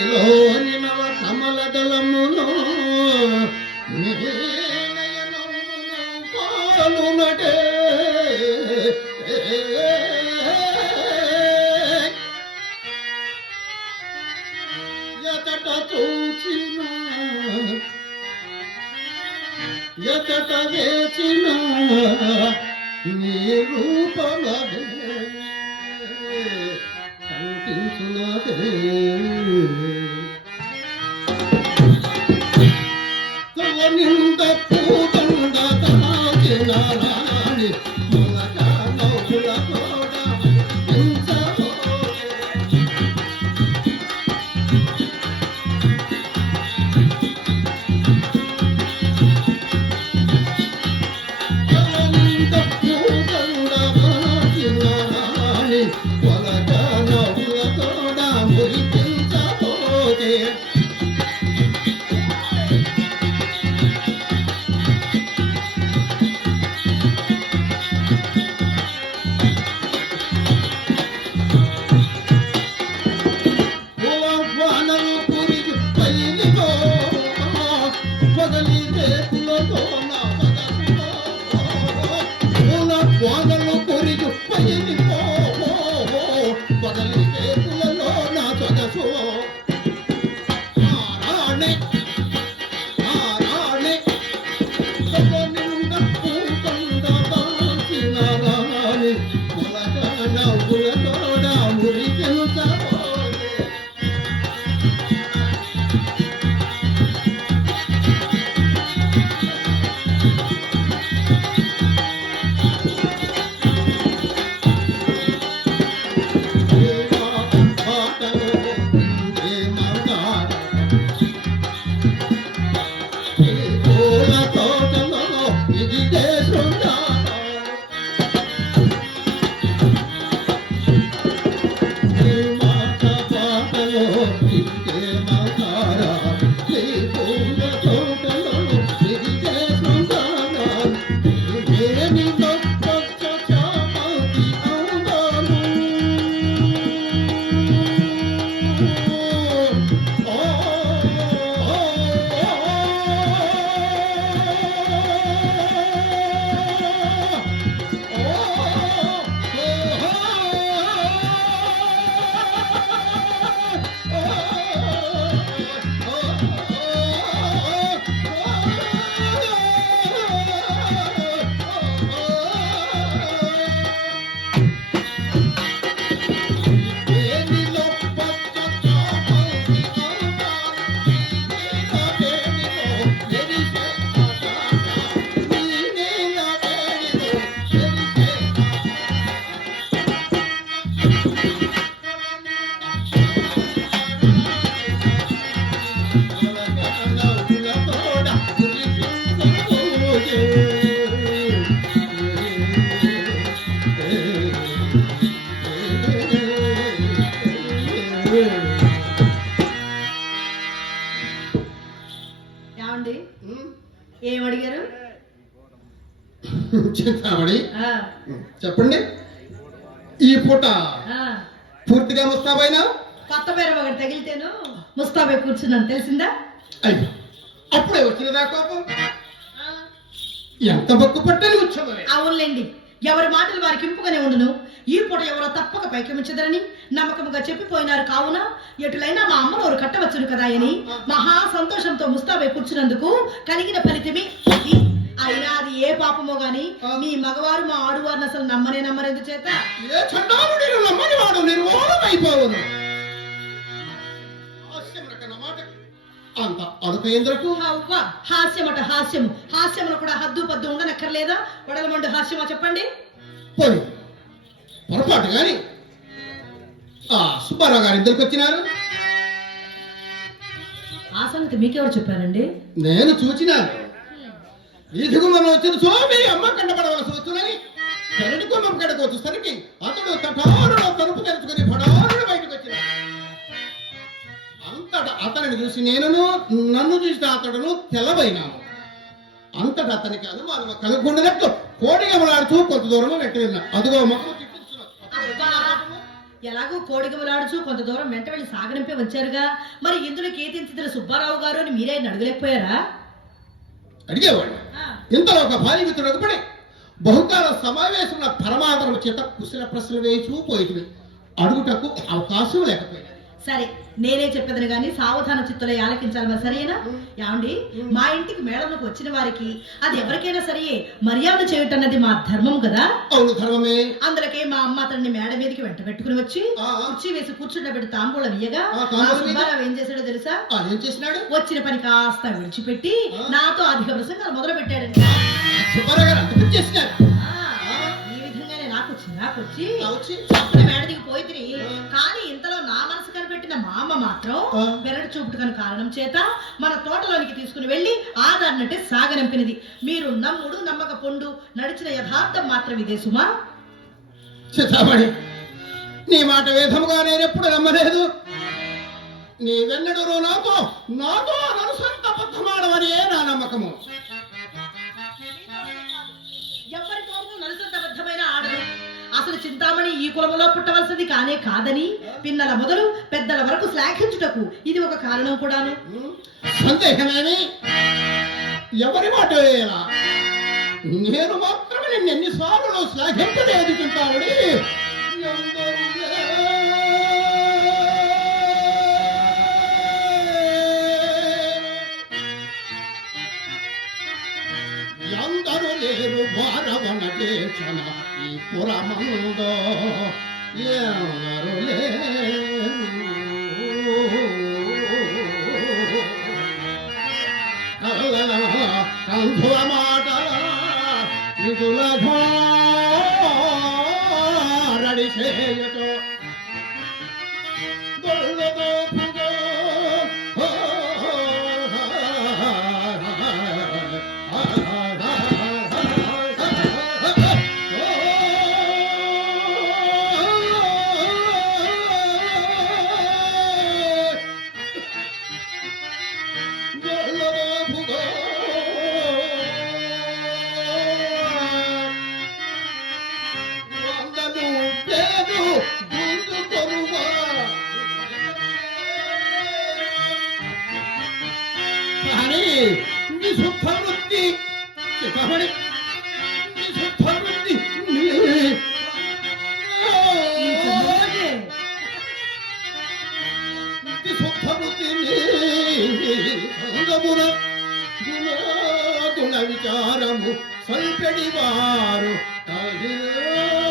కొలనిలోని నవ కమల దళములో పాలునటే ఎతట చూచిన ఎతట వేచిన నీ రూపమదే ವಾದ ఏం అడిగారు చింతామణి ఆ, చెప్పండి. ఈ పూట ఆ, పూర్తిగా ముస్తాబైనా కొత్త పేరు ఒకటి తగిలితేను ముస్తాబే కూర్చున్నాను తెలిసిందా? అయ్యో అప్పుడే వచ్చినదా కోపం. ఎంత బొక్కు పట్టని వచ్చామే అవునులేండి. ఎవరి మాటలు వారికి ఇంపుగానే ఉండును. ఈ పూట ఎవరో తప్పక పైకమించదరని నమ్మకముగా చెప్పిపోయినారు. కావున ఎటులైనా మా అమ్మ నోరు కట్టవచ్చును కదా అని మహా సంతోషంతో ముస్తాబై కూర్చున్నందుకు కలిగిన ఫలితమే. అయినా అది ఏ పాపమో గాని మీ మగవారు మా ఆడువారిని అసలు నమ్మనే నమ్మరెందు చేత అవ్వ, హాస్యమట హాస్యము హాస్యమును కూడా హద్దు పద్దు ఉండనక్కర్లేదా? వడలమండు హాస్యమా చెప్పండి? పోనీ పొరపాటు గాని. ఆ సుబ్బారావు గారు ఇద్దరికి వచ్చినారు? ఆ సంగతి మీకెవరు చెప్పారండి? నేను చూచినాను. మనం వచ్చిన స్వామి అమ్మ కండపడవలసి వచ్చునని పెరటి గుమ్మం కడకు వచ్చేసరికి అతడు తటారులో తలుపు తెరుచుకొని వచ్చినాడు అంతటా అతనిని చూసి నేనును నన్ను చూసిన అతడును తెల్లబైనాను అంతటా అతనికి అనుమానం కలుగుండినట్టు కోడిగమలాడుతూ కొంత దూరం వెంట అదిగో మొక్కలు ఎలాగో కోడిగమలాడుచు కొంత దూరం వెంట వెళ్ళి సాగనింపే వచ్చారుగా? మరి ఇందులో కేతించిన సుబ్బారావు గారు అని మీరే అడగలేకపోయారా? అడిగేవాడు ఇంతలో ఒక భార్య మిత్రుడు ఒకపడి బహుకాల సమావేశంలో పరమాదరం చేత కుశల ప్రశ్నలు వేచూ పోయిటివి అడుగుటకు అవకాశం లేకపోయినది. సరే నేనే చెప్పేదని గాని సావధాన చిత్తులో ఆలకించాలి మరి సరేనా? ఏమండి? మా ఇంటికి మేళంలోకి వచ్చిన వారికి అది ఎవరికైనా సరే మర్యాద చేయటన్నది మా ధర్మం కదా? అవును ధర్మమే. అందులోకే మా అమ్మ అతన్ని మేడ మీదకి వెంట పెట్టుకుని వచ్చి. కుర్చీ వేసి కూర్చుండబెట్టి తాంబూలం ఇయ్యగా. సుబ్బారావు ఏం చేశాడో తెలుసా? ఏం చేసినాడు? వచ్చిన పని కాస్త విడిచిపెట్టి. నాతో అధిక ప్రసంగాలు మొదలు సుబ్బారావు గారు మాత్రం. వెరడు చూపుటకని కారణం చేత మన తోటలోనికి తీసుకుని వెళ్ళి ఆదన్నట్టే సాగనంపినది. మీరు నమ్ముడు నమ్మక పొండు నడిచిన యథార్థం మాత్రం ఇదే సుమా. చిత్తామణి నీ మాట వేదముగా నేను ఎప్పుడు నమ్మలేదు. నీ వెన్నడు నాతో నాతో అనుసరిత అబద్ధమాడవని నా నమ్మకము. అసలు చింతామణి ఈ కులములో పుట్టవలసింది కానే కాదని పిన్నల మొదలు పెద్దల వరకు శ్లాఘించుటకు ఇది ఒక కారణం కూడాను. సందేహమేమి? ఎవరి మాట నేను మాత్రమే నిన్ను ఎన్నిసార్లు శ్లాఘింపలేదు చింతామణి. ఎందరు లేరు భారవన దేశన పురమందో ఎవరు లేరు కంధుల మాటల అంగమున గుణ విచారము సల్పెడి వారు తగిలో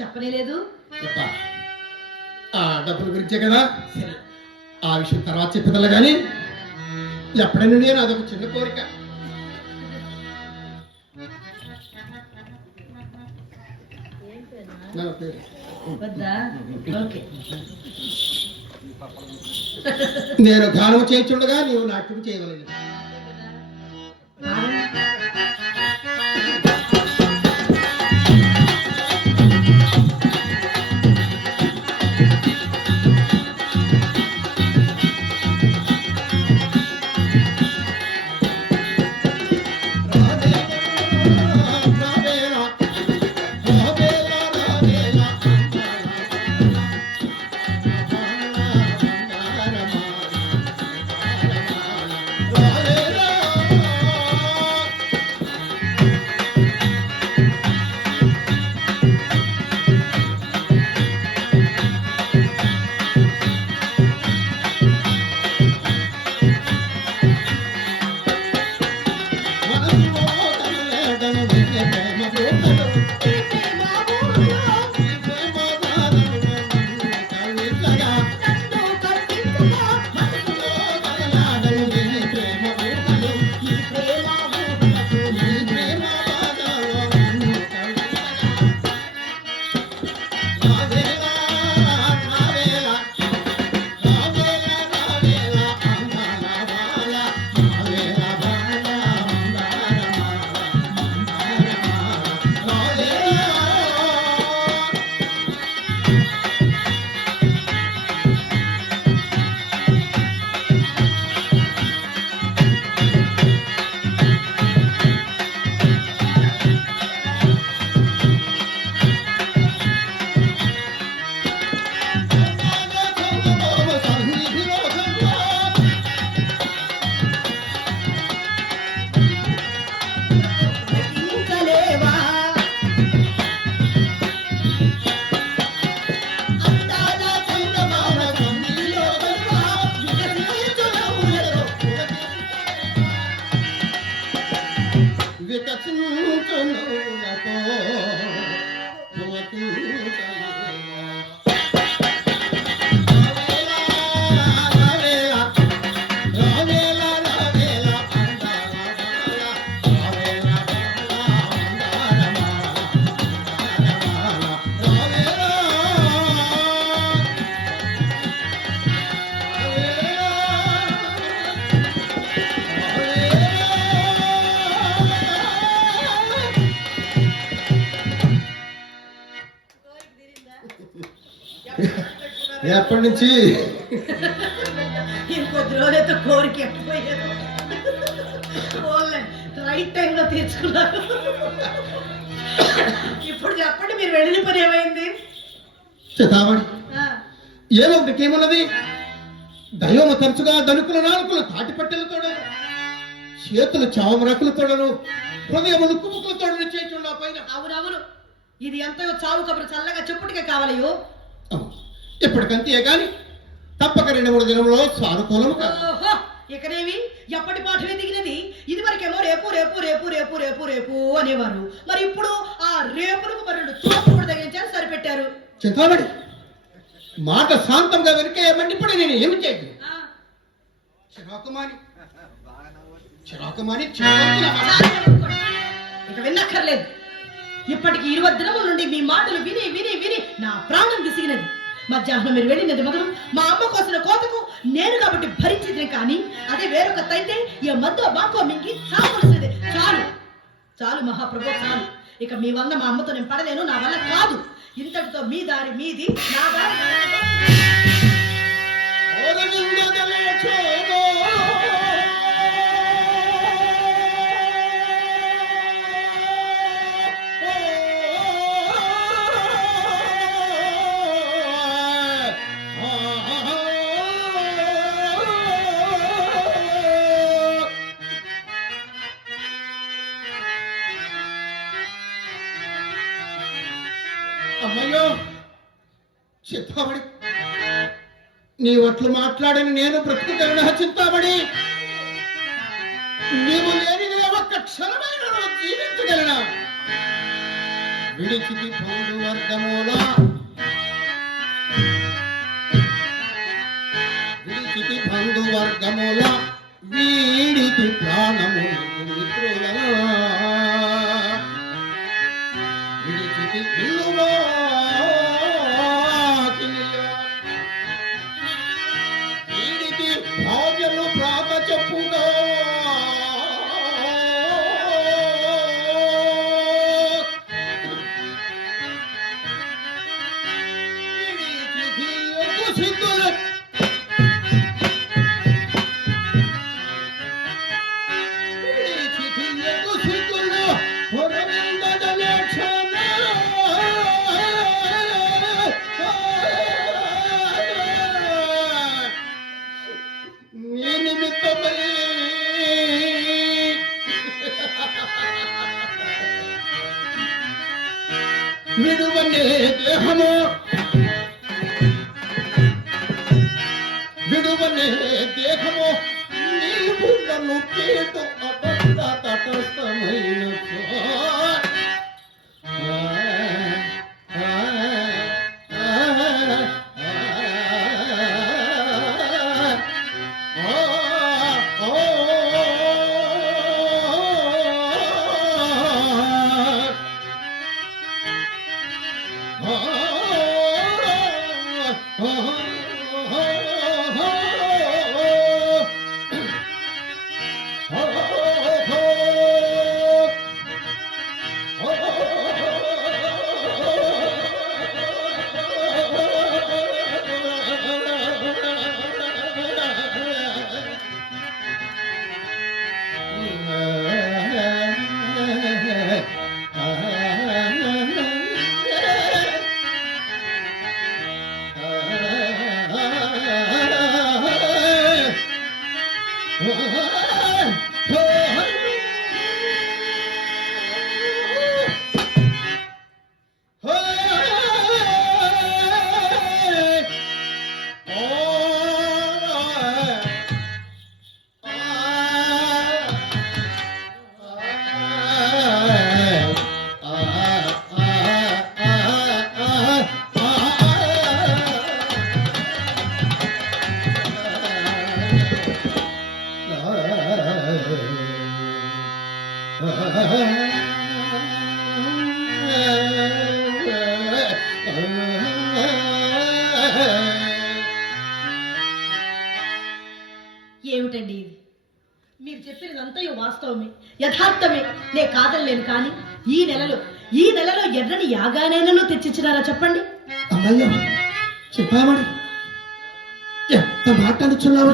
చెప్పలేదు. ఆ డబ్బుల గురించే కదా? ఆ విషయం తర్వాత చెప్పేదల్లా కానీ ఎప్పుడైనా నేను అదొక చిన్న కోరిక. నేను గానం చేయించుండగా నీవు నాట్యం చేయగలను. నుంచి. ఇంకొద్ది రోజులతో కోరిక ఎక్కిపోయారు రైట్ టైంలో తీర్చుకున్నారు. ఇప్పుడు చెప్పండి మీరు వెళ్ళిన పని ఏమైంది? చితామణి ఏమో ఒకటికేమున్నది దైవము తరచుగా దనుకుల నాలుకలు తాటిపట్టెలతోడను చేతులు చావమరకులతోడను హృదయములు కుముకులతోడను చేతున్నా పైన. అవునవును. ఇది ఎంతో చావు కబురు చల్లగా చెప్పుటికే కావాలయో. ఇప్పటికంతే గాని తప్పక రెండు మూడు దినంలో సానుకూలము కాదు. ఎప్పటి పాఠమే దిగినది? ఇది వరకేమో రేపు రేపు రేపు రేపు రేపు రేపు అనేవారు. మరి ఇప్పుడు ఆ రేపులకు మరి రెండు తగిలించారు సరిపెట్టారు. చింతామణి మాట శాంతంగా వెనుకే మండిపడి నేను ఏమి చేయదు ఆ, చిరాకుమారి. చిరాకుమారి ఇక విన్నక్కర్లేదు. ఇప్పటికి ఇరవై దినముల నుండి మీ మాటలు విని విని విని నా ప్రాణం విసిగినది. మధ్యాహ్నం మీరు వెళ్ళినది మొదలు మా అమ్మ కోసిన కోతకు నేను కాబట్టి భరించింది కానీ అదే వేరొక తైతే ఈ మధ్య బాకో మింగి చావలసింది చాలు. చాలు మహాప్రభు చాలు. ఇక మీ వల్ల మా అమ్మతో నేను పడలేను నా వల్ల కాదు. ఇంతటితో మీ దారి మీది నా దారి అమ్మయ్యో చిత్తామణి నీ వట్లు మాట్లాడని నేను బ్రతుకుతున్నా చింతామణి నీవు లేని ఒక్క క్షణమైన జీవితం విడిచితి బంధువర్గముల విడిచితి బంధువర్గముల వీడికి ప్రాణము మిత్రుల Thank you, Lord. విడువనే దేహము నీవు నన్ను పేటు అబద్ధ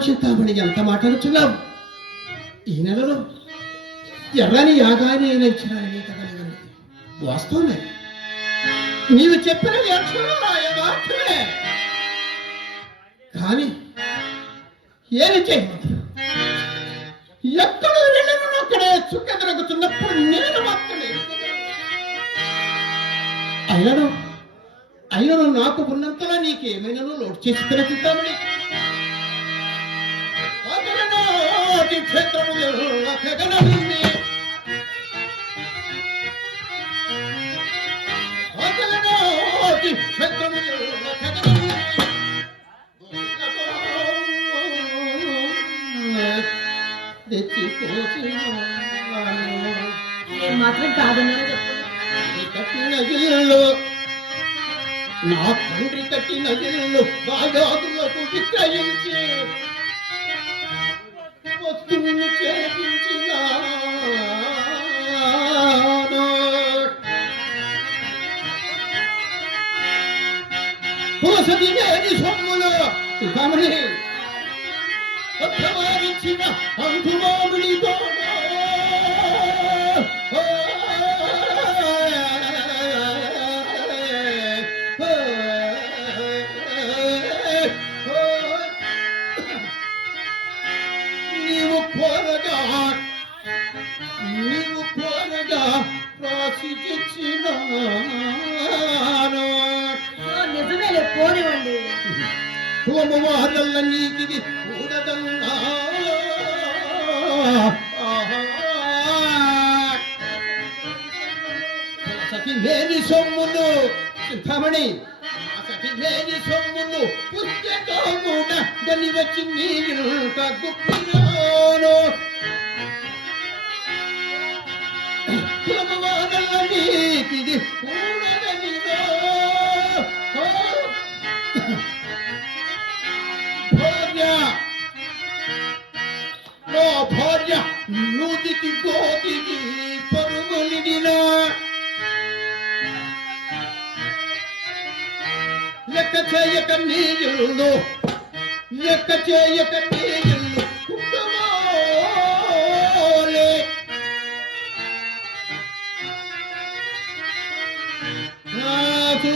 చింతామణి ఎంత మాట ఈ నెలలో ఎర్రని యాగాన్ని నేను ఇచ్చినానని తగలిగను వాస్తవమే. నీవు చెప్పిన యథార్థమే కానీ ఏమి చేయవద్దు ఎక్కడ వెళ్ళను అక్కడే చుక్క దొరుకుతున్నప్పుడు నేను మాత్రమే. అయినను అయినను నాకు ఉన్నంతలా నీకేమైనా లోడ్ చేసి తిరుగుతామని క్షేత్రములలో గగనముంది. తెచ్చిపోతున్నాను నేను మాత్రం తండ్రి కట్టిన ఇల్లు నా తండ్రి కట్టిన ఇల్లు బాగాదులకు విక్రయించి. પુરુષની મેરી સમૂલો ગામડી અથવારી છીના અંધુવામડી દોડા కోరగా నీవు కోరగా రాసి తెచ్చినాను ఓ, నిజమేలే పోనివ్వండి. సోమవారల్ల నీకిది కూడదన్నా సతి లేని సొమ్మును చింతామణి లేని సొమ్మును పుస్తకమున దని వచ్చి నీళ్ళ గుప్పినాను కులమవాదల్ల నీకిది భార్య. నా భార్య నూతికి గోతికి yakache yakani yullo yakache yakani yullo kumole na tu